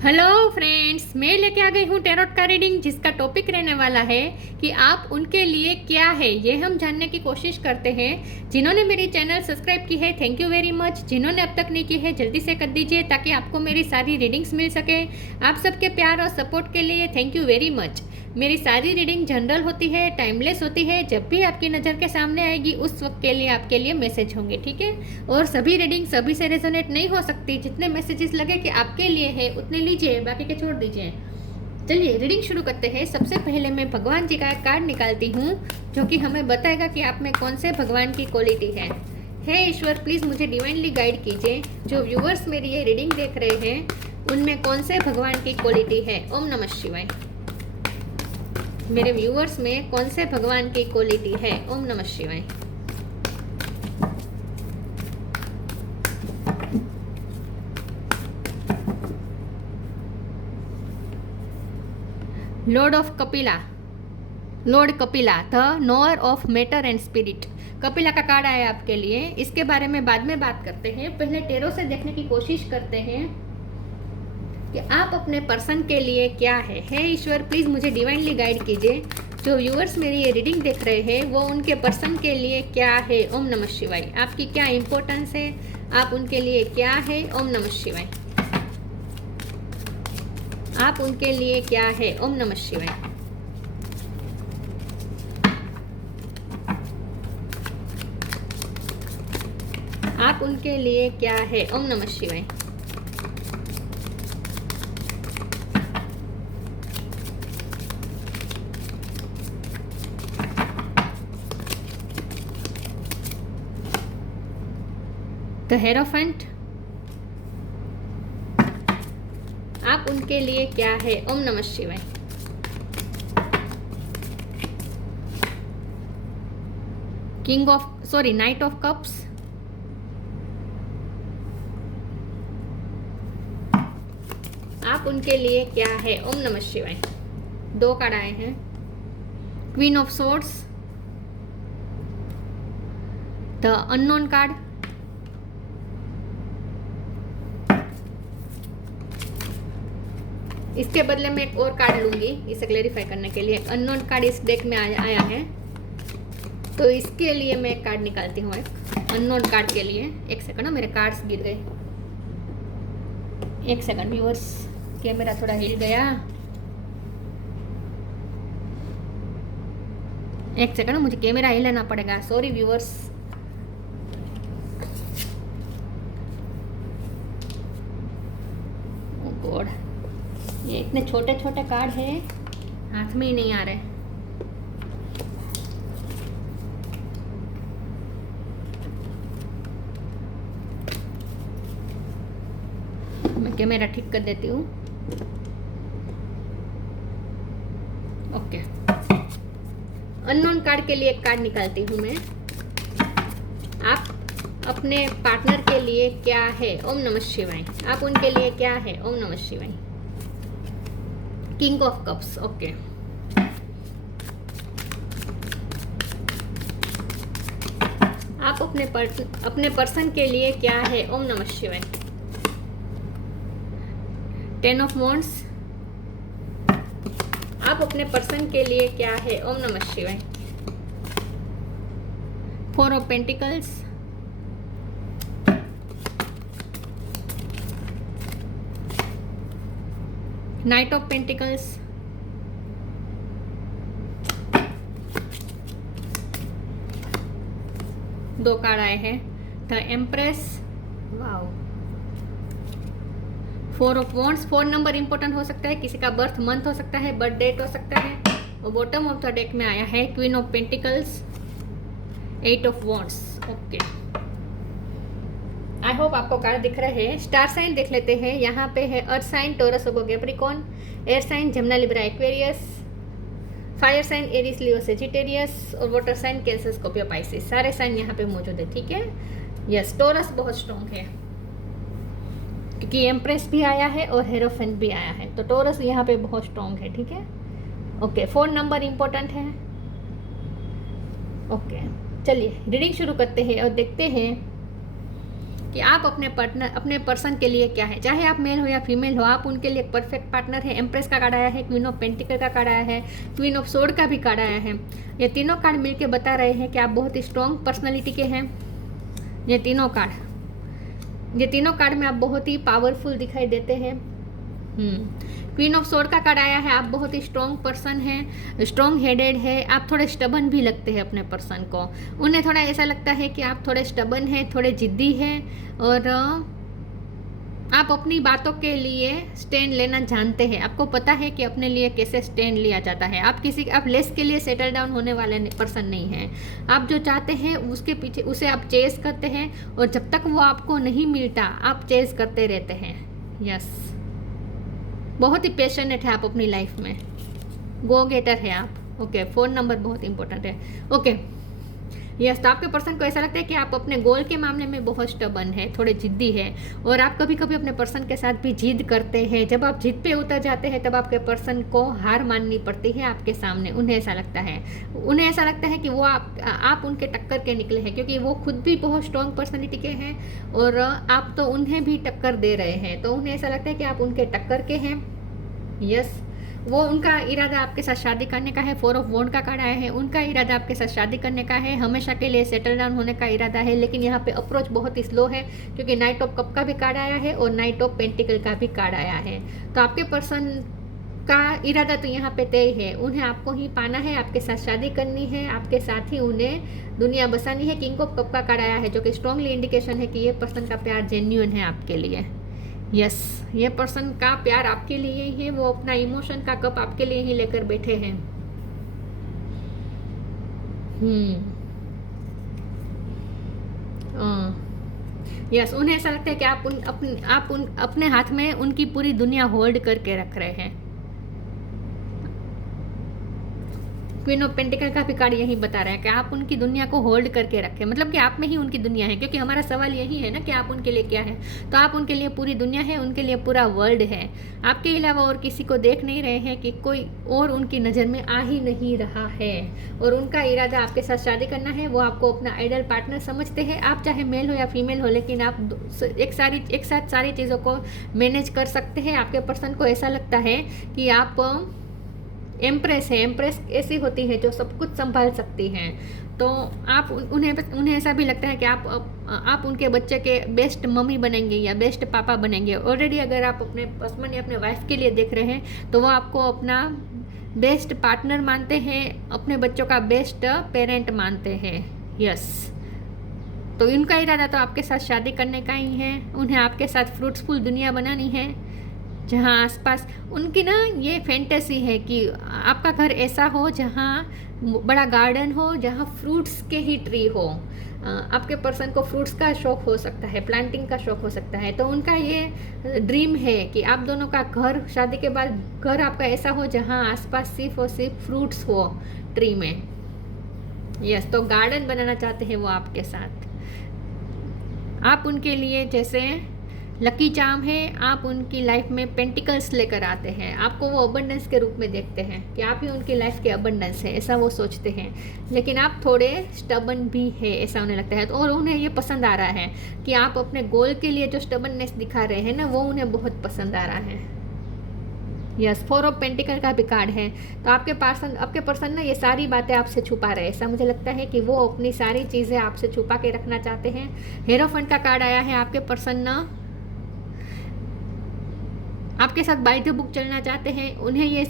Hello friends, मैं लेके आ गई हूँ टैरोट का रीडिंग, जिसका टॉपिक रहने वाला है कि आप उनके लिए क्या है, ये हम जानने की कोशिश करते हैं। जिन्होंने मेरी चैनल सब्सक्राइब की है, थैंक यू वेरी मच। जिन्होंने अब तक नहीं की है, जल्दी से कर दीजिए ताकि आपको मेरी सारी रीडिंग्स मिल सके। आप सबके प्यार और सपोर्ट के लिए थैंक यू वेरी मच। मेरी सारी रीडिंग जनरल होती है, टाइमलेस होती है। जब भी आपकी नज़र के सामने आएगी उस वक्त के लिए आपके लिए मैसेज होंगे, ठीक है। और सभी रीडिंग सभी से रेजोनेट नहीं हो सकती। जितने मैसेजेस लगे कि आपके लिए है उतने लीजिए, बाकी के छोड़ दीजिए। चलिए रीडिंग शुरू करते हैं। सबसे पहले मैं भगवान जी का एक कार्ड निकालती हूँ जो कि हमें बताएगा कि आप में कौन से भगवान की क्वालिटी है। हे ईश्वर, प्लीज़ मुझे डिवाइनली गाइड कीजिए। जो व्यूअर्स मेरी ये रीडिंग देख रहे हैं उनमें कौन से भगवान की क्वालिटी है। ओम नमः शिवाय। मेरे व्यूअर्स में कौन से भगवान की क्वालिटी है। ओम नमः शिवाय। Lord of Kapila, Lord Kapila, the knower of matter and spirit. Kapila का कार्ड आया आपके लिए। इसके बारे में बाद में बात करते हैं। पहले टेरो से देखने की कोशिश करते हैं कि आप अपने पर्सन के लिए क्या है। हे ईश्वर, प्लीज़ मुझे डिवाइनली गाइड कीजिए। जो व्यूअर्स मेरी ये रीडिंग देख रहे हैं वो उनके पर्सन के लिए क्या है। ओम नमः शिवाय। आपकी क्या इंपॉर्टेंस है, आप उनके लिए क्या है। ओम नमः शिवाय। आप उनके लिए क्या है। ओम नमः शिवाय। आप उनके लिए क्या है। ओम नमः शिवाय। द हेरोफेंट, आप उनके लिए क्या है। ओम नमः शिवाय। King of night of cups, आप उनके लिए क्या है। ओम नमः शिवाय। दो कार्ड आए हैं। Queen of swords, the unknown card, इसके बदले में एक और कार्ड लूंगी इसे क्लेरिफाई करने के लिए। अननोन कार्ड इस डेक में आया है तो इसके लिए मैं एक कार्ड निकालती हूँ, एक अननोन कार्ड के लिए। एक सेकंड, मेरे कार्ड्स गिर गए। एक सेकंड व्यूअर्स, कैमरा थोड़ा हिल गया। एक सेकंड, मुझे कैमरा हिलाना पड़ेगा, सॉरी व्यूअर्स। गॉड, ये इतने छोटे छोटे कार्ड है, हाथ में ही नहीं आ रहे। मैं कैमरा ठीक कर देती हूँ। ओके, अननोन कार्ड के लिए एक कार्ड निकालती हूँ मैं। आप अपने पार्टनर के लिए क्या है। ओम नमः शिवाय। आप उनके लिए क्या है। ओम नमः शिवाय। King of cups, okay. आप अपने पर्सन के लिए क्या है। ओम नमः शिवाय। टेन ऑफ वॉन्ड्स, आप अपने पर्सन के लिए क्या है। ओम नमः शिवाय। Four of pentacles, night of pentacles, दो कार्ड आए हैं। The empress, wow. Four of wands, 4 number important हो सकता है, किसी का बर्थ मंथ हो सकता है, बर्थ डेट हो सकता है। और बॉटम ऑफ द डेक में आया है queen of pentacles, 8 of wands, okay. I hope आपको कार्ड दिख रहे हैं। स्टार साइन देख लेते हैं। यहाँ पे है earth sign Taurus Virgo Capricorn, air sign Gemini Libra Aquarius, fire sign Aries Leo Sagittarius और water sign Cancer Scorpio Pisces. सारे साइन यहाँ पे मौजूद है, ठीक है। यस, टॉरस बहुत स्ट्रॉन्ग है क्योंकि एम्प्रेस भी आया है और हेरोफेंट भी आया है, तो टॉरस यहाँ पे बहुत स्ट्रॉन्ग है, ठीक है। ओके, 4 नंबर इंपॉर्टेंट है। ओके, चलिए रीडिंग शुरू करते हैं और देखते हैं कि आप अपने पर्सन के लिए क्या है, चाहे आप मेल हो या फीमेल हो, आप उनके लिए एक परफेक्ट पार्टनर है। एम्प्रेस का कार्ड आया है, क्वीन ऑफ पेंटिकल का कार्ड आया है, क्वीन ऑफ सोर्ड का भी कार्ड आया है। ये तीनों कार्ड मिलके बता रहे हैं कि आप बहुत ही स्ट्रॉन्ग पर्सनैलिटी के हैं। ये तीनों कार्ड में आप बहुत ही पावरफुल दिखाई देते हैं। क्वीन ऑफ सोर्ड का कार्ड आया है, आप बहुत ही स्ट्रॉन्ग पर्सन हैं, स्ट्रॉन्ग हेडेड है। आप थोड़े स्टबन भी लगते हैं अपने पर्सन को। उन्हें थोड़ा ऐसा लगता है कि आप थोड़े स्टबन हैं, थोड़े जिद्दी हैं, और आप अपनी बातों के लिए स्टैंड लेना जानते हैं। आपको पता है कि अपने लिए कैसे स्टैंड लिया जाता है। आप लेस के लिए सेटल डाउन होने वाले पर्सन नहीं हैं। आप जो चाहते हैं उसके पीछे उसे आप चेस करते हैं, और जब तक वो आपको नहीं मिलता आप चेस करते रहते हैं। यस, बहुत ही पैशनेट है आप अपनी लाइफ में, गो गेटर है आप। ओके, 4 नंबर बहुत इंपॉर्टेंट है। ओके, यस, तो आपके पर्सन को ऐसा लगता है कि आप अपने गोल के मामले में बहुत स्टबन है, थोड़े जिद्दी है, और आप कभी कभी अपने पर्सन के साथ भी जिद करते हैं। जब आप जिद पे उतर जाते हैं तब आपके पर्सन को हार माननी पड़ती है आपके सामने। उन्हें ऐसा लगता है कि वो आप उनके टक्कर के निकले हैं, क्योंकि वो खुद भी बहुत स्ट्रॉन्ग पर्सनैलिटी के हैं और आप तो उन्हें भी टक्कर दे रहे हैं। तो उन्हें ऐसा लगता है कि आप उनके टक्कर के हैं। यस, वो उनका इरादा आपके साथ शादी करने का है। 4 ऑफ वॉन्ड का कार्ड आया है, उनका इरादा आपके साथ शादी करने का है, हमेशा के लिए सेटल डाउन होने का इरादा है। लेकिन यहाँ पे अप्रोच बहुत ही स्लो है, क्योंकि नाइट ऑफ कप का भी कार्ड आया है और नाइट ऑफ पेंटिकल का भी कार्ड आया है। तो आपके पर्सन का इरादा तो यहाँ पे तय है, उन्हें आपको ही पाना है, आपके साथ शादी करनी है, आपके साथ ही उन्हें दुनिया बसानी है। किंग ऑफ कप का कार्ड आया है, जो कि स्ट्रांगली इंडिकेशन है कि ये पर्सन का प्यार जेन्युइन है आपके लिए। यस, ये पर्सन का प्यार आपके लिए ही है, वो अपना इमोशन का कप आपके लिए ही लेकर बैठे हैं। यस, उन्हें ऐसा लगता है कि आप अपने हाथ में उनकी पूरी दुनिया होल्ड करके रख रहे हैं। क्वीन ऑफ पेंटिकल का भी कार्ड यही बता रहा है कि आप उनकी दुनिया को होल्ड करके रखें, मतलब कि आप में ही उनकी दुनिया है। क्योंकि हमारा सवाल यही है ना कि आप उनके लिए क्या है, तो आप उनके लिए पूरी दुनिया है, उनके लिए पूरा वर्ल्ड है। आपके अलावा और किसी को देख नहीं रहे हैं, कि कोई और उनकी नज़र में आ ही नहीं रहा है, और उनका इरादा आपके साथ शादी करना है। वो आपको अपना आइडल पार्टनर समझते हैं। आप चाहे मेल हो या फीमेल हो, लेकिन आप एक साथ सारी चीज़ों को मैनेज कर सकते हैं। आपके पर्सन को ऐसा लगता है कि आप एम्प्रेस है। एम्प्रेस ऐसी होती है जो सब कुछ संभाल सकती हैं। तो आप उन्हें ऐसा भी लगता है कि आप उनके बच्चे के बेस्ट मम्मी बनेंगे या बेस्ट पापा बनेंगे। ऑलरेडी अगर आप अपने हस्बैंड या अपने वाइफ के लिए देख रहे हैं, तो वो आपको अपना बेस्ट पार्टनर मानते हैं, अपने बच्चों का बेस्ट पेरेंट मानते हैं। यस, तो इनका इरादा तो आपके साथ शादी करने का ही है। उन्हें आपके साथ फ्रूट्सफुल दुनिया बनानी है, जहाँ आसपास उनकी ना ये फैंटेसी है कि आपका घर ऐसा हो जहाँ बड़ा गार्डन हो, जहाँ फ्रूट्स के ही ट्री हो। आपके पर्सन को फ्रूट्स का शौक हो सकता है, प्लांटिंग का शौक हो सकता है। तो उनका ये ड्रीम है कि आप दोनों का घर, शादी के बाद घर आपका ऐसा हो जहाँ आसपास सिर्फ और सिर्फ फ्रूट्स हो ट्री में। यस, तो गार्डन बनाना चाहते हैं वो आपके साथ। आप उनके लिए जैसे लकी चार्म है, आप उनकी लाइफ में पेंटिकल्स लेकर आते हैं। आपको वो अबंडेंस के रूप में देखते हैं कि आप ही उनकी लाइफ के अबंडेंस है, ऐसा वो सोचते हैं। लेकिन आप थोड़े स्टबन भी है, ऐसा उन्हें लगता है। तो और उन्हें ये पसंद आ रहा है कि आप अपने गोल के लिए जो स्टबननेस दिखा रहे हैं ना, वो उन्हें बहुत पसंद आ रहा है। यस, 4 ऑफ पेंटिकल का भी कार्ड है। तो आपके पर्सन ना ये सारी बातें आपसे छुपा रहे हैं। ऐसा मुझे लगता है कि वो अपनी सारी चीज़ें आपसे छुपा के रखना चाहते हैं। हेरोफेंट का कार्ड आया है। आपके पर्सन ना आपके साथ बाय द बुक चलना चाहते हैं। उन्हें ये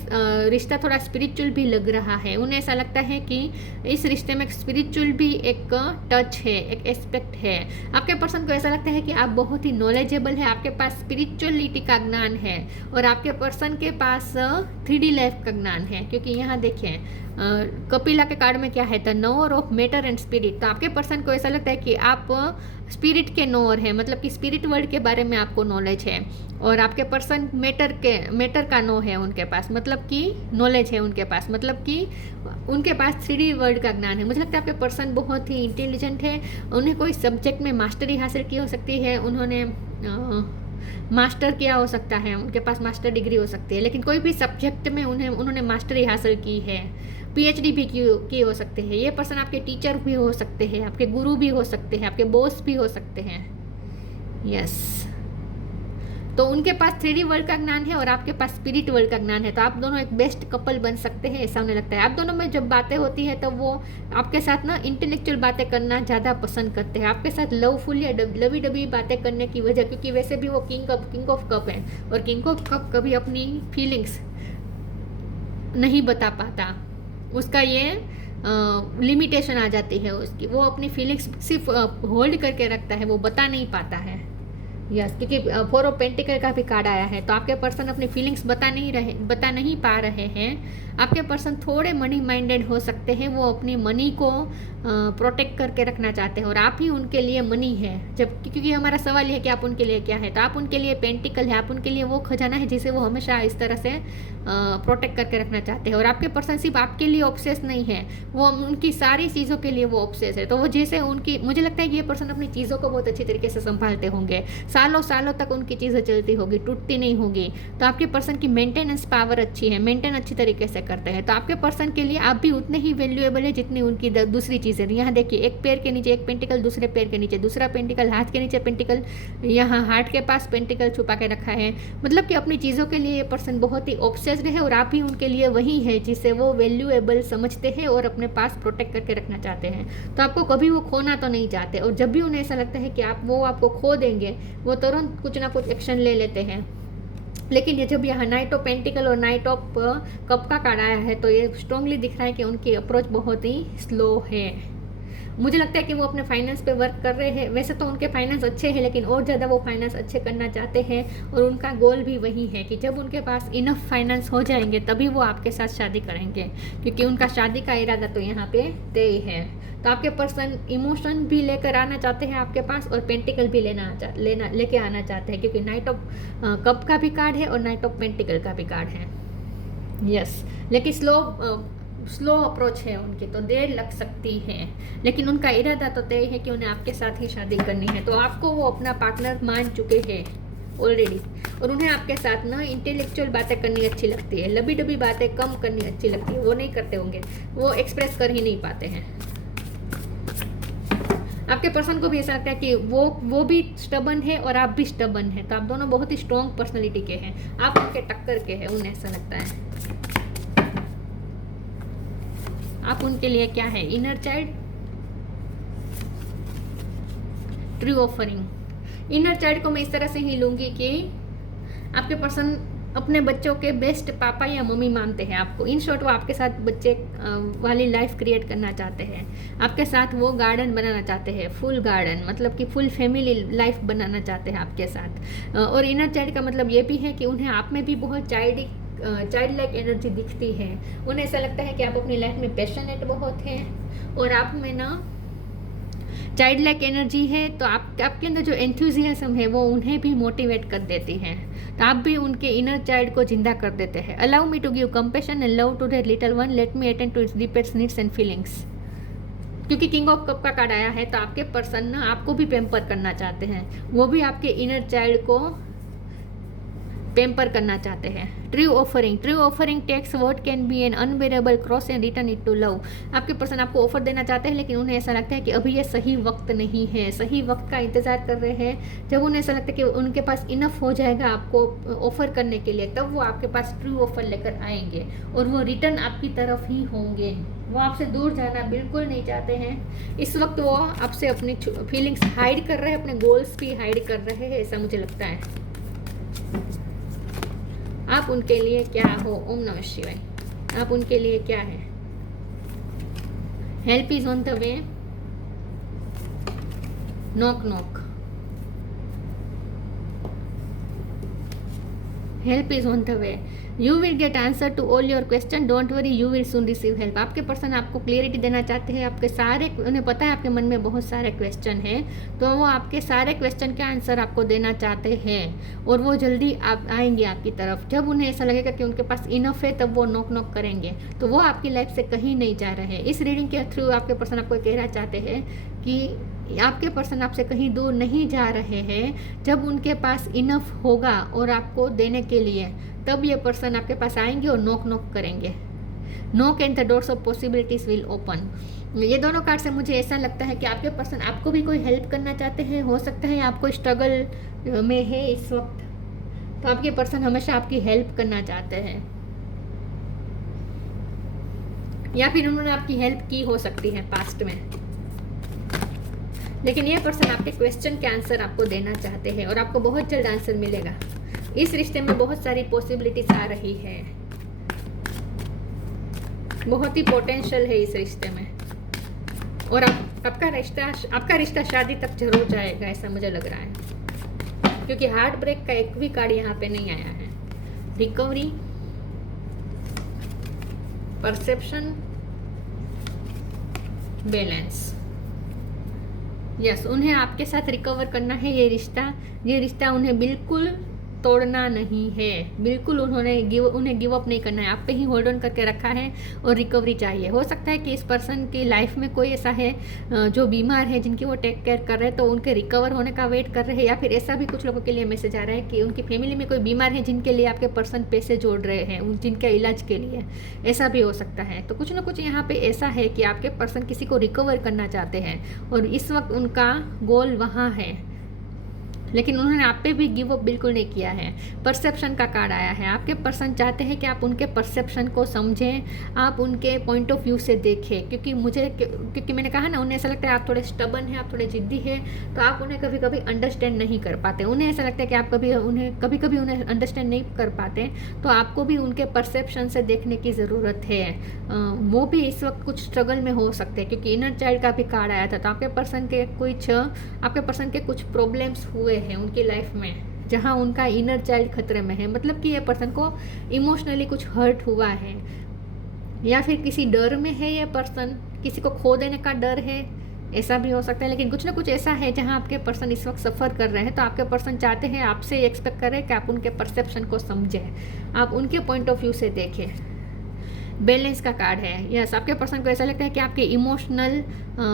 रिश्ता थोड़ा स्पिरिचुअल भी लग रहा है। उन्हें ऐसा लगता है कि इस रिश्ते में स्पिरिचुअल भी एक टच है, एक एस्पेक्ट है। आपके पर्सन को ऐसा लगता है कि आप बहुत ही नॉलेजेबल है, आपके पास स्पिरिचुअलिटी का ज्ञान है, और आपके पर्सन के पास 3D लाइफ का ज्ञान है। क्योंकि यहाँ देखिए कपिला के कार्ड में क्या है, the knower of matter and spirit. तो आपके पर्सन को ऐसा लगता है कि आप स्पिरिट के नोअर है, मतलब कि स्पिरिट वर्ल्ड के बारे में आपको नॉलेज है, और आपके पर्सन मैटर का नो है उनके पास, मतलब कि नॉलेज है उनके पास, मतलब कि उनके पास 3D वर्ल्ड का ज्ञान है। मुझे लगता है आपके पर्सन बहुत ही इंटेलिजेंट है। उन्हें कोई सब्जेक्ट में मास्टरी हासिल की हो सकती है, उन्होंने मास्टर किया हो सकता है, उनके पास मास्टर डिग्री हो सकती है। लेकिन कोई भी सब्जेक्ट में उन्होंने मास्टरी हासिल की है, PhD भी की हो सकते हैं। ये पर्सन आपके टीचर भी हो सकते हैं, आपके गुरु भी हो सकते हैं, आपके बॉस भी हो सकते हैं। यस, तो उनके पास 3D वर्ल्ड का ज्ञान है और आपके पास स्पिरिट वर्ल्ड का ज्ञान है, तो आप दोनों एक बेस्ट कपल बन सकते हैं, ऐसा उन्हें लगता है। आप दोनों में जब बातें होती है तब वो आपके साथ ना इंटेलेक्चुअल बातें करना ज़्यादा पसंद करते हैं, आपके साथ लवफुल या लवी डबी बातें करने की वजह, क्योंकि वैसे भी वो किंग ऑफ कप है और किंग ऑफ कप कभी अपनी फीलिंग्स नहीं बता पाता, उसका ये लिमिटेशन आ जाती है उसकी, वो अपनी फीलिंग्स सिर्फ होल्ड करके रखता है, वो बता नहीं पाता है। यस, क्योंकि 4 ऑफ पेंटिकल का भी कार्ड आया है, तो आपके पर्सन अपनी फीलिंग्स बता नहीं पा रहे हैं। आपके पर्सन थोड़े मनी माइंडेड हो सकते हैं, वो अपनी मनी को प्रोटेक्ट करके रखना चाहते हैं और आप ही उनके लिए मनी है। जब क्योंकि हमारा सवाल ये है कि आप उनके लिए क्या है, तो आप उनके लिए पेंटिकल है, आप उनके लिए वो खजाना है जिसे वो हमेशा इस तरह से प्रोटेक्ट करके रखना चाहते हैं। और आपके पर्सन सिर्फ आपके लिए ऑब्सेस नहीं है, वो उनकी सारी चीज़ों के लिए वो ऑब्सेस है। तो वो जैसे उनकी, मुझे लगता है कि ये पर्सन अपनी चीज़ों को बहुत अच्छी तरीके से संभालते होंगे, सालों सालों तक उनकी चीज़ें चलती होगी, टूटती नहीं होगी। तो आपके पर्सन की मेंटेनेंस पावर अच्छी है, मेंटेन अच्छी तरीके से करते हैं। तो आपके पर्सन के लिए आप भी उतने ही वैल्यूएबल है जितनी उनकी दूसरी चीज़ें। यहाँ देखिए, एक पैर के नीचे एक पेंटिकल, दूसरे पैर के नीचे दूसरा पेंटिकल, हाथ के नीचे पेंटिकल, यहाँ हार्ट के पास पेंटिकल छुपा के रखा है। मतलब कि अपनी चीज़ों के लिए ये पर्सन बहुत ही ऑब्सेस्ड है और आप ही उनके लिए वही है जिसे वो वैल्यूएबल समझते हैं और अपने पास प्रोटेक्ट करके रखना चाहते हैं। तो आपको कभी वो खोना तो नहीं चाहते, और जब भी उन्हें ऐसा लगता है कि वो आपको खो देंगे, वो तुरंत कुछ ना कुछ एक्शन ले लेते हैं। लेकिन ये जब यहाँ नाइट ऑफ पेंटिकल और नाइट ऑफ कप का कार्ड आया है, तो ये स्ट्रांगली दिख रहा है कि उनकी अप्रोच बहुत ही स्लो है। मुझे लगता है कि वो अपने फाइनेंस पे वर्क कर रहे हैं। वैसे तो उनके फाइनेंस अच्छे हैं, लेकिन और ज़्यादा वो फाइनेंस अच्छे करना चाहते हैं और उनका गोल भी वही है कि जब उनके पास इनफ फाइनेंस हो जाएंगे तभी वो आपके साथ शादी करेंगे, क्योंकि उनका शादी का इरादा तो यहाँ पे तय है। तो आपके पर्सन इमोशन भी लेकर आना चाहते हैं आपके पास और पेंटिकल भी लेके आना चाहते हैं, क्योंकि नाइट ऑफ कप का भी कार्ड है और नाइट ऑफ पेंटिकल का भी कार्ड है। यस, लेकिन स्लो अप्रोच है उनकी, तो देर लग सकती है, लेकिन उनका इरादा तो तय है कि उन्हें आपके साथ ही शादी करनी है। तो आपको वो अपना पार्टनर मान चुके हैं ऑलरेडी, और उन्हें आपके साथ ना इंटेलेक्चुअल बातें करनी अच्छी लगती है, लबी डबी बातें कम करनी अच्छी लगती है। वो नहीं करते होंगे, वो एक्सप्रेस कर ही नहीं पाते हैं। आपके पर्सन को भी ऐसा लगता है कि वो भी स्टबन है और आप भी स्टबन है, तो आप दोनों बहुत ही स्ट्रॉन्ग पर्सनैलिटी के हैं, आप उनके टक्कर के हैं, उन्हें ऐसा लगता है। आप उनके लिए क्या है, inner child, true offering. Inner child को मैं इस तरह से ही लूंगी कि आपके पर्सन अपने बच्चों के बेस्ट पापा या मम्मी मानते हैं आपको। इन शॉर्ट, वो आपके साथ बच्चे वाली लाइफ क्रिएट करना चाहते हैं, आपके साथ वो गार्डन बनाना चाहते हैं, फुल गार्डन, मतलब कि फुल फैमिली लाइफ बनाना चाहते हैं आपके साथ। और इनर चाइल्ड का मतलब ये भी है कि उन्हें आप में भी बहुत चाइल्ड लाइक एनर्जी दिखती है। उन्हें ऐसा लगता है कि आप अपनी लाइफ में पैशनेट बहुत हैं और आप में ना चाइल्ड लाइक एनर्जी है, तो आपके अंदर जो एंथुजियाज्म है वो उन्हें भी मोटिवेट कर देती है, तो आप भी उनके इनर चाइल्ड को जिंदा कर देते हैं। Allow me to give compassion and love to that little one, let me attend to its deepest needs and feelings. क्योंकि किंग ऑफ कप का कार्ड आया है, तो आपके पर्सन ना आपको भी पैम्पर करना चाहते हैं, वो भी आपके इनर चाइल्ड को पैम्पर करना चाहते हैं। True offering takes what can be an unbearable cross and return it to love. आपके पर्सन आपको ऑफर देना चाहते हैं, लेकिन उन्हें ऐसा लगता है कि अभी ये सही वक्त नहीं है, सही वक्त का इंतजार कर रहे हैं। जब उन्हें ऐसा लगता है कि उनके पास इनफ हो जाएगा आपको ऑफर करने के लिए, तब वो आपके पास ट्रू ऑफर लेकर आएंगे और वो रिटर्न आपकी तरफ ही होंगे। वो आपसे दूर जाना बिल्कुल नहीं चाहते हैं। इस वक्त वो आपसे अपनी फीलिंग्स हाइड कर रहे हैं, अपने गोल्स भी हाइड कर रहे हैं, ऐसा मुझे लगता है। आप उनके लिए क्या हो, ओम नमः शिवाय। आप उनके लिए क्या है, help is on the way, knock knock, help is on the way, you will get answer to all your question, don't worry, you will soon receive help. आपके पर्सन आपको क्लियरिटी देना चाहते हैं, आपके सारे, उन्हें पता है आपके मन में बहुत सारे क्वेश्चन हैं, तो वो आपके सारे क्वेश्चन के आंसर आपको देना चाहते हैं और वो जल्दी आप आएंगे आपकी तरफ। जब उन्हें ऐसा लगेगा कि उनके पास इनफ है, तब वो नॉक नॉक करेंगे, तो वो आपकी लाइफ से कहीं नहीं जा रहे हैं। इस रीडिंग के थ्रू आपके पर्सन आपको कहना चाहते हैं कि आपके पर्सन आपसे कहीं दूर नहीं जा रहे हैं। जब उनके पास इनफ होगा और आपको देने के लिए, तब ये पर्सन आपके पास आएंगे और नॉक नॉक करेंगे। Knock and the doors of possibilities will open. ये दोनों कार्ड से मुझे ऐसा लगता है कि आपके पर्सन आपको भी कोई हेल्प करना चाहते हैं। हो सकता है आपको स्ट्रगल में है इस वक्त, तो आपके पर्सन हमेशा आपकी हेल्प करना चाहते हैं, या फिर उन्होंने आपकी हेल्प की हो सकती है पास्ट में। लेकिन ये पर्सन आपके क्वेश्चन के आंसर आपको देना चाहते हैं और आपको बहुत जल्द आंसर मिलेगा। इस रिश्ते में बहुत सारी पॉसिबिलिटीज आ रही है, बहुत ही पोटेंशियल है इस रिश्ते में, और आपका रिश्ता शादी तक जरूर जाएगा, ऐसा मुझे लग रहा है, क्योंकि हार्ट ब्रेक का एक भी कार्ड यहाँ पे नहीं आया है। Recovery, perception, balance. यस, उन्हें आपके साथ रिकवर करना है। ये रिश्ता उन्हें बिल्कुल तोड़ना नहीं है, बिल्कुल उन्हें गिव अप नहीं करना है। आप पे ही होल्ड ऑन करके रखा है और रिकवरी चाहिए। हो सकता है कि इस पर्सन की लाइफ में कोई ऐसा है जो बीमार है, जिनकी वो टेक केयर कर रहे हैं, तो उनके रिकवर होने का वेट कर रहे हैं। या फिर ऐसा भी कुछ लोगों के लिए मैसेज आ रहा है कि उनकी फैमिली में कोई बीमार है जिनके लिए आपके पर्सन पैसे जोड़ रहे हैं, जिनके इलाज के लिए, ऐसा भी हो सकता है। तो कुछ ना कुछ यहाँ पे ऐसा है कि आपके पर्सन किसी को रिकवर करना चाहते हैं और इस वक्त उनका गोल वहाँ है, लेकिन उन्होंने आप पे भी गिव अप बिल्कुल नहीं किया है। परसेप्शन का कार्ड आया है। आपके पर्सन चाहते हैं कि आप उनके परसेप्शन को समझें, आप उनके पॉइंट ऑफ व्यू से देखें, क्योंकि मैंने कहा ना, उन्हें ऐसा लगता है आप थोड़े स्टबन हैं, आप थोड़े जिद्दी हैं, तो आप उन्हें कभी कभी अंडरस्टैंड नहीं कर पाते। उन्हें ऐसा लगता है कि आप कभी कभी उन्हें अंडरस्टैंड नहीं कर पाते, तो आपको भी उनके परसेप्शन से देखने की ज़रूरत है। वो भी इस वक्त कुछ स्ट्रगल में हो सकते हैं, क्योंकि इनर चाइल्ड का भी कार्ड आया था। तो आपके पर्सन के कुछ प्रॉब्लम्स हुए हैं उनकी लाइफ में, जहां उनका इनर चाइल्ड खतरे में है। मतलब कि ये पर्सन को इमोशनली कुछ हर्ट हुआ है, या फिर किसी डर में है ये पर्सन, किसी को खो देने का डर है, ऐसा भी हो सकता है। लेकिन कुछ ना कुछ ऐसा है जहां आपके पर्सन इस वक्त सफ़र कर रहे हैं। तो आपके पर्सन चाहते हैं, आपसे एक्सपेक्ट कर रहे हैं कि आप उनके परसेप्शन को समझें, आप उनके पॉइंट ऑफ व्यू से देखें। बैलेंस का कार्ड है। यस, आपके पर्सन को ऐसा लगता है कि आपके इमोशनल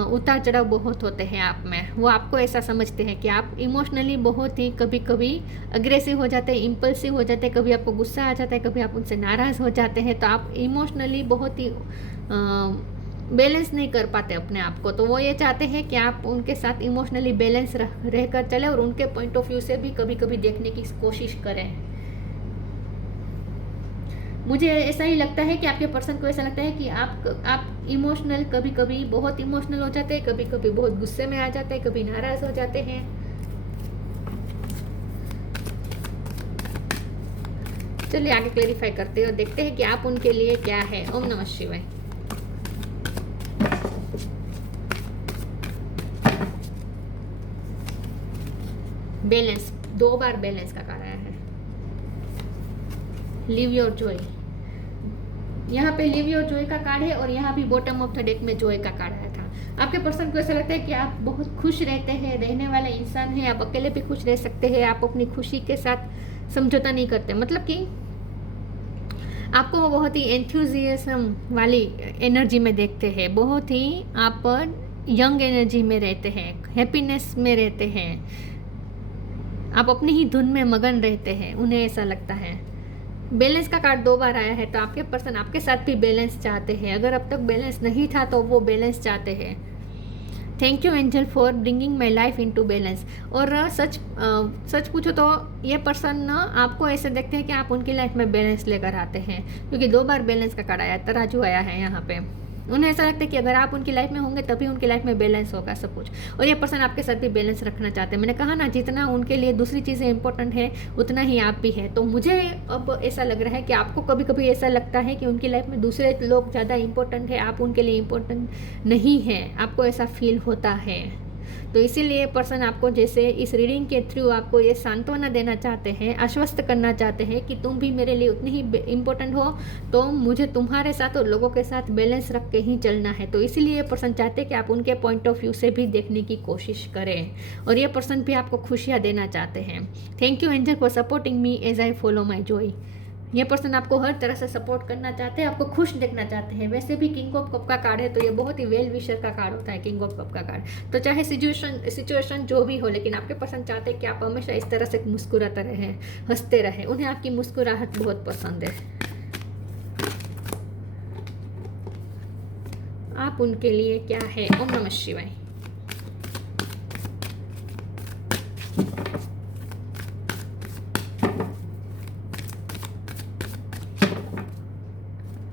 उतार चढ़ाव बहुत होते हैं आप में। वो आपको ऐसा समझते हैं कि आप इमोशनली बहुत ही कभी कभी अग्रेसिव हो जाते हैं, इम्पल्सिव हो जाते हैं, कभी आपको गुस्सा आ जाता है, कभी आप उनसे नाराज़ हो जाते हैं। तो आप इमोशनली बहुत ही बैलेंस नहीं कर पाते अपने आप को। तो वो ये चाहते हैं कि आप उनके साथ इमोशनली बैलेंस रहकर चले और उनके पॉइंट ऑफ व्यू से भी कभी कभी देखने की कोशिश करें। मुझे ऐसा ही लगता है कि आपके पर्सन को ऐसा लगता है कि आप इमोशनल, कभी कभी बहुत इमोशनल हो जाते हैं, कभी कभी बहुत गुस्से में आ जाते हैं, कभी नाराज हो जाते हैं। चलिए आगे क्लेरिफाई करते हैं और देखते हैं कि आप उनके लिए क्या है। ओम नमः शिवाय। बैलेंस, 2 बार बैलेंस का कार्ड आया है। लिव योर जॉय, यहाँ पे लिव योर जॉय का कार्ड है और यहाँ भी बॉटम ऑफ द डेक में जॉय का कार्ड आया था। आपके पर्सन को ऐसा लगता है कि आप बहुत खुश रहने वाले इंसान हैं, आप अकेले भी खुश रह सकते हैं, आप अपनी खुशी के साथ समझौता नहीं करते। मतलब कि आपको वो बहुत ही एंथुजियाज्म वाली एनर्जी में देखते हैं, बहुत ही आप यंग एनर्जी में रहते हैं, हैप्पीनेस में रहते हैं, आप अपनी ही धुन में मगन रहते हैं, उन्हें ऐसा लगता है। बैलेंस का कार्ड 2 बार आया है, तो आपके पर्सन आपके साथ भी बैलेंस चाहते हैं। अगर अब तक बैलेंस नहीं था तो वो बैलेंस चाहते हैं। Thank you angel for bringing my life into balance. और सच पूछो तो ये पर्सन आपको ऐसे देखते हैं कि आप उनकी लाइफ में बैलेंस लेकर आते हैं, क्योंकि 2 बार बैलेंस का कार्ड आया, तराजू आया है यहाँ पे। उन्हें ऐसा लगता है कि अगर आप उनकी लाइफ में होंगे तभी उनकी लाइफ में बैलेंस होगा सब कुछ। और ये पर्सन आपके साथ भी बैलेंस रखना चाहते हैं। मैंने कहा ना, जितना उनके लिए दूसरी चीज़ें इंपॉर्टेंट है उतना ही आप भी है। तो मुझे अब ऐसा लग रहा है कि आपको कभी कभी ऐसा लगता है कि उनकी लाइफ में दूसरे लोग ज़्यादा इंपॉर्टेंट है, आप उनके लिए इंपॉर्टेंट नहीं है, आपको ऐसा फील होता है। तो इसीलिए पर्सन आपको जैसे इस रीडिंग के थ्रू आपको ये सांत्वना देना चाहते हैं, आश्वस्त करना चाहते हैं कि तुम भी मेरे लिए उतनी ही इम्पोर्टेंट हो, तो मुझे तुम्हारे साथ और लोगों के साथ बैलेंस रख के ही चलना है। तो इसीलिए पर्सन चाहते हैं कि आप उनके पॉइंट ऑफ व्यू से भी देखने की कोशिश करें, और ये पर्सन भी आपको खुशियाँ देना चाहते हैं। Thank you angel for supporting me as I follow my joy. ये पर्सन आपको हर तरह से सपोर्ट करना चाहते हैं, आपको खुश देखना चाहते हैं। वैसे भी किंग ऑफ कप का कार्ड है, तो ये बहुत ही वेल विशर का कार्ड होता है किंग ऑफ कप का कार्ड। तो चाहे सिचुएशन जो भी हो, लेकिन आपके पर्सन चाहते हैं कि आप हमेशा इस तरह से मुस्कुराते रहें, हंसते रहें। उन्हें आपकी मुस्कुराहट बहुत पसंद है। आप उनके लिए क्या है। ओम नमः शिवाय।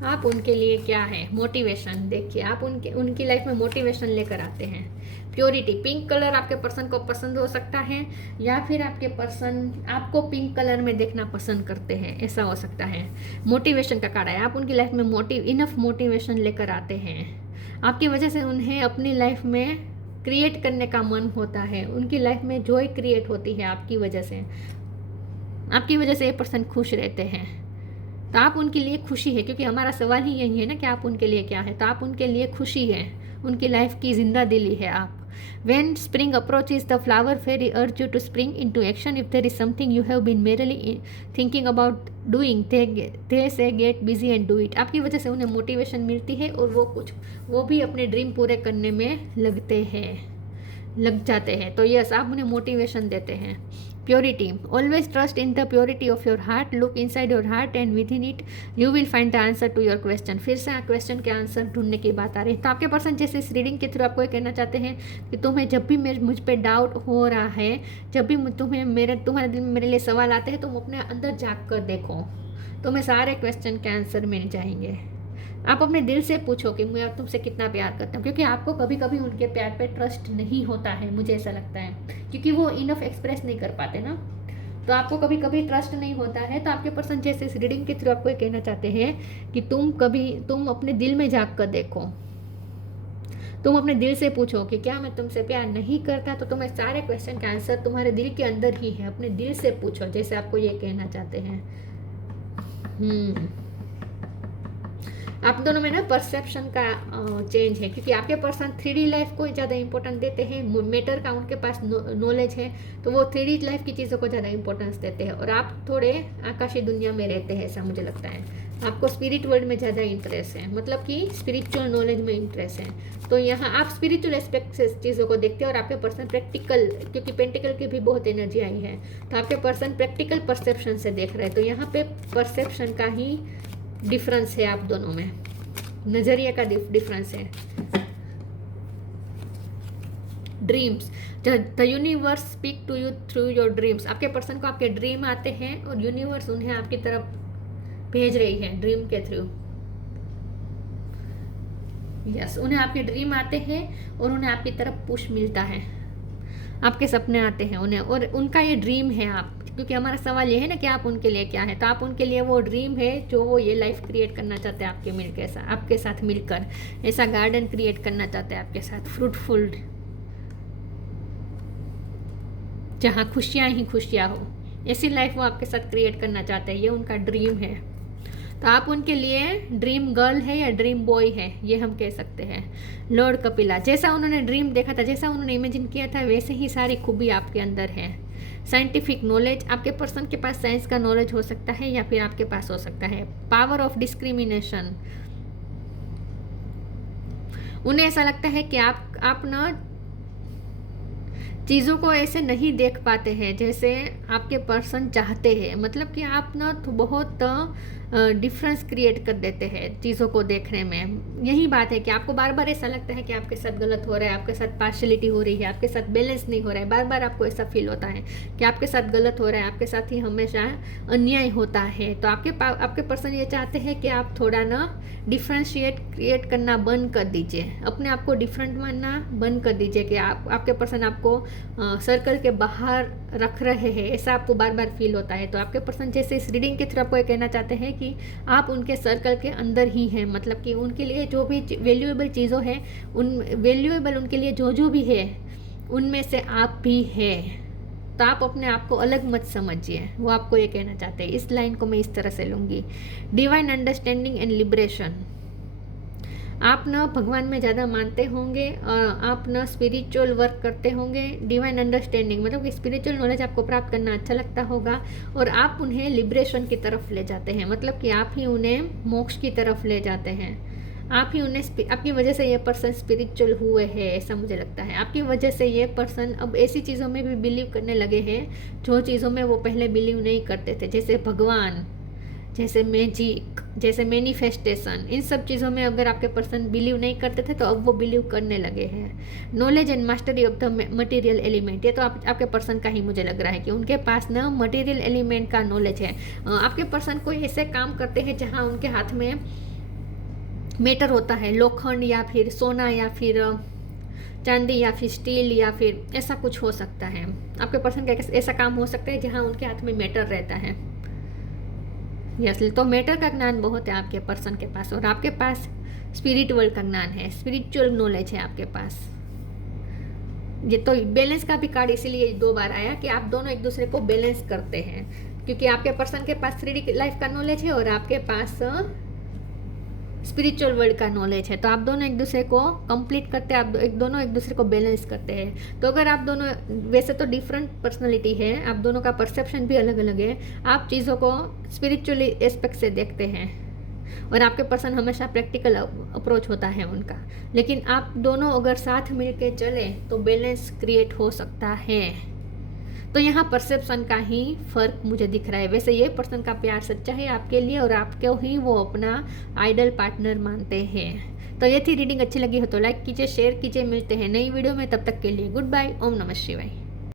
आप उनके लिए क्या है। मोटिवेशन देखिए, आप उनकी लाइफ में मोटिवेशन लेकर आते हैं। प्योरिटी, पिंक कलर आपके पर्सन को पसंद हो सकता है, या फिर आपके पर्सन आपको पिंक कलर में देखना पसंद करते हैं, ऐसा हो सकता है। मोटिवेशन का कार्ड है, आप उनकी लाइफ में इनफ मोटिवेशन लेकर आते हैं। आपकी वजह से उन्हें अपनी लाइफ में क्रिएट करने का मन होता है, उनकी लाइफ में जॉय क्रिएट होती है आपकी वजह से। आपकी वजह से ये पर्सन खुश रहते हैं, तो आप उनके लिए खुशी है, क्योंकि हमारा सवाल ही यही है ना कि आप उनके लिए क्या है। तो आप उनके लिए खुशी है, उनकी लाइफ की जिंदा दिली है आप। When spring approaches, the flower fairy urge you to spring into action. If there is something you have been merely thinking about doing, they say get busy and do it. आपकी वजह से उन्हें motivation मिलती है और वो भी अपने ड्रीम पूरे करने में लग जाते हैं। तो यस, आप उन्हें मोटिवेशन देते हैं। Purity, always trust in the purity of your heart, look inside your heart and within it you will find the answer to your question. फिर से क्वेश्चन के आंसर ढूंढने की बात आ रही है। तो आपके पर्सन जैसे इस रीडिंग के थ्रू आपको ये कहना चाहते हैं कि तुम्हें जब भी मुझ पर डाउट हो रहा है, जब भी तुम्हारे दिल में मेरे लिए सवाल आते हैं, तुम अपने अंदर झाँक कर देखो, तुम्हें सारे क्वेश्चन के आंसर मिल जाएंगे। आप अपने दिल से पूछो कि मैं तुमसे कितना प्यार करता हूँ, क्योंकि आपको कभी कभी उनके प्यार पे ट्रस्ट नहीं होता है, मुझे ऐसा लगता है, क्योंकि वो इनफ एक्सप्रेस नहीं कर पाते ना। तो आपको कभी कभी ट्रस्ट नहीं होता है। तो आपके पर्सन जैसे इस रीडिंग के थ्रू आपको ये कहना चाहते हैं कि तुम अपने दिल में झाँक कर देखो, तुम अपने दिल से पूछो कि क्या मैं तुमसे प्यार नहीं करता, तो तुम्हें सारे क्वेश्चन का आंसर तुम्हारे दिल के अंदर ही है। अपने दिल से पूछो, जैसे आपको ये कहना चाहते हैं। आप दोनों में ना परसेप्शन का चेंज है, क्योंकि आपके पर्सन 3D लाइफ को ज़्यादा इंपॉर्टेंस देते हैं, मैटर का उनके पास नॉलेज है, तो वो 3D लाइफ की चीज़ों को ज़्यादा इंपॉर्टेंस देते हैं। और आप थोड़े आकाशीय दुनिया में रहते हैं, ऐसा मुझे लगता है। आपको स्पिरिट वर्ल्ड में ज़्यादा इंटरेस्ट है, मतलब कि स्पिरिचुअल नॉलेज में इंटरेस्ट है। तो यहाँ आप स्पिरिचुअल एस्पेक्ट से चीज़ों को देखते हैं, और आपके पर्सन प्रैक्टिकल, क्योंकि पेंटिकल की भी बहुत एनर्जी आई है, तो आपके पर्सन प्रैक्टिकल परसेप्शन से देख रहे हैं। तो यहाँ पे परसेप्शन का ही डिफरेंस है, आप दोनों में नजरिए का डिफरेंस है। Dreams, the universe speak to you through your dreams. आपके पर्सन को आपके ड्रीम आते हैं और यूनिवर्स उन्हें आपकी तरफ भेज रही है ड्रीम के थ्रू। यस, उन्हें आपके ड्रीम आते हैं और उन्हें आपकी तरफ पुश मिलता है, आपके सपने आते हैं उन्हें, और उनका ये ड्रीम है आप, क्योंकि हमारा सवाल ये है ना कि आप उनके लिए क्या है। तो आप उनके लिए वो ड्रीम है जो वो ये लाइफ क्रिएट करना चाहते हैं आपके साथ मिलकर। ऐसा गार्डन क्रिएट करना चाहते हैं आपके साथ, फ्रूटफुल, जहाँ खुशियाँ ही खुशियाँ हो, ऐसी लाइफ वो आपके साथ क्रिएट करना चाहते हैं। ये उनका ड्रीम है। तो आप उनके लिए ड्रीम गर्ल है या ड्रीम बॉय है, ये हम कह सकते हैं। लॉर्ड कपिला, जैसा उन्होंने ड्रीम देखा था, जैसा उन्होंने इमेजिन किया था, वैसे ही सारी खूबी आपके अंदर है। साइंटिफिक नॉलेज, आपके पर्सन के पास साइंस का नॉलेज हो सकता है या फिर आपके पास हो सकता है। पावर ऑफ डिस्क्रिमिनेशन, उन्हें ऐसा लगता है कि आप ना चीज़ों को ऐसे नहीं देख पाते हैं जैसे आपके पर्सन चाहते हैं, मतलब कि आप ना तो बहुत डिफरेंस क्रिएट कर देते हैं चीज़ों को देखने में। यही बात है कि आपको बार बार ऐसा लगता है कि आपके साथ गलत हो रहा है, आपके साथ पार्शलिटी हो रही है, आपके साथ बैलेंस नहीं हो रहा है। बार बार आपको ऐसा फील होता है कि आपके साथ गलत हो रहा है, आपके साथ ही हमेशा अन्याय होता है। तो आपके पर्सन ये चाहते हैं कि आप थोड़ा ना डिफ्रेंशिएट क्रिएट करना बंद कर दीजिए, अपने आप को डिफरेंट मानना बंद कर दीजिए, कि आपके पर्सन आपको सर्कल के बाहर रख रहे हैं, ऐसा आपको बार बार फील होता है। तो आपके पर्सन जैसे इस रीडिंग की तरफ आपको ये कहना चाहते हैं कि आप उनके सर्कल के अंदर ही हैं, मतलब कि उनके लिए जो भी वैल्यूएबल चीज़ों है, उनके लिए जो भी है, उनमें से आप भी है। तो आप अपने आप को अलग मत समझिए, वो आपको ये कहना चाहते हैं। इस लाइन को मैं इस तरह से लूँगी, डिवाइन अंडरस्टैंडिंग एंड लिबरेशन। आप ना भगवान में ज़्यादा मानते होंगे, आप ना स्पिरिचुअल वर्क करते होंगे। डिवाइन अंडरस्टैंडिंग मतलब कि स्पिरिचुअल नॉलेज आपको प्राप्त करना अच्छा लगता होगा, और आप उन्हें लिबरेशन की तरफ ले जाते हैं, मतलब कि आप ही उन्हें मोक्ष की तरफ ले जाते हैं। आप ही उन्हें, आपकी वजह से ये पर्सन स्पिरिचुअल हुए हैं, ऐसा मुझे लगता है। आपकी वजह से ये पर्सन अब ऐसी चीज़ों में भी बिलीव करने लगे हैं जो चीज़ों में वो पहले बिलीव नहीं करते थे, जैसे भगवान, जैसे मैजिक, जैसे मैनिफेस्टेशन, इन सब चीज़ों में अगर आपके पर्सन बिलीव नहीं करते थे तो अब वो बिलीव करने लगे हैं। Knowledge and mastery of the material element, ये तो आपके पर्सन का ही मुझे लग रहा है कि उनके पास ना मटेरियल एलिमेंट का नॉलेज है। आपके पर्सन कोई ऐसे काम करते हैं जहाँ उनके हाथ में मेटर होता है, लोखंड या फिर सोना या फिर चांदी या फिर स्टील या फिर ऐसा कुछ हो सकता है। आपके पर्सन का ऐसा काम हो सकता है जहाँ उनके हाथ में मेटर रहता है। यस, तो मेटर का ज्ञान बहुत है आपके पर्सन के पास, और आपके पास स्पिरिचुअल का ज्ञान है, स्पिरिचुअल नॉलेज है आपके पास। ये तो बैलेंस का भी कार्ड इसीलिए 2 बार आया कि आप दोनों एक दूसरे को बैलेंस करते हैं, क्योंकि आपके पर्सन के पास 3D लाइफ का नॉलेज है और आपके पास स्पिरिचुअल वर्ल्ड का नॉलेज है। तो आप दोनों एक दूसरे को कंप्लीट करते हैं, आप दोनों एक दूसरे को बैलेंस करते हैं। तो अगर आप दोनों, वैसे तो डिफरेंट पर्सनालिटी है, आप दोनों का परसेप्शन भी अलग अलग है, आप चीज़ों को स्पिरिचुअली एस्पेक्ट से देखते हैं और आपके पर्सन हमेशा प्रैक्टिकल अप्रोच होता है उनका। लेकिन आप दोनों अगर साथ मिल के चले तो बैलेंस क्रिएट हो सकता है। तो यहाँ परसेप्शन का ही फर्क मुझे दिख रहा है। वैसे ये पर्सन का प्यार सच्चा है आपके लिए और आपको ही वो अपना आइडल पार्टनर मानते हैं। तो ये थी रीडिंग। अच्छी लगी हो तो लाइक कीजिए, शेयर कीजिए। मिलते हैं नई वीडियो में, तब तक के लिए गुड बाय। ओम नमः शिवाय।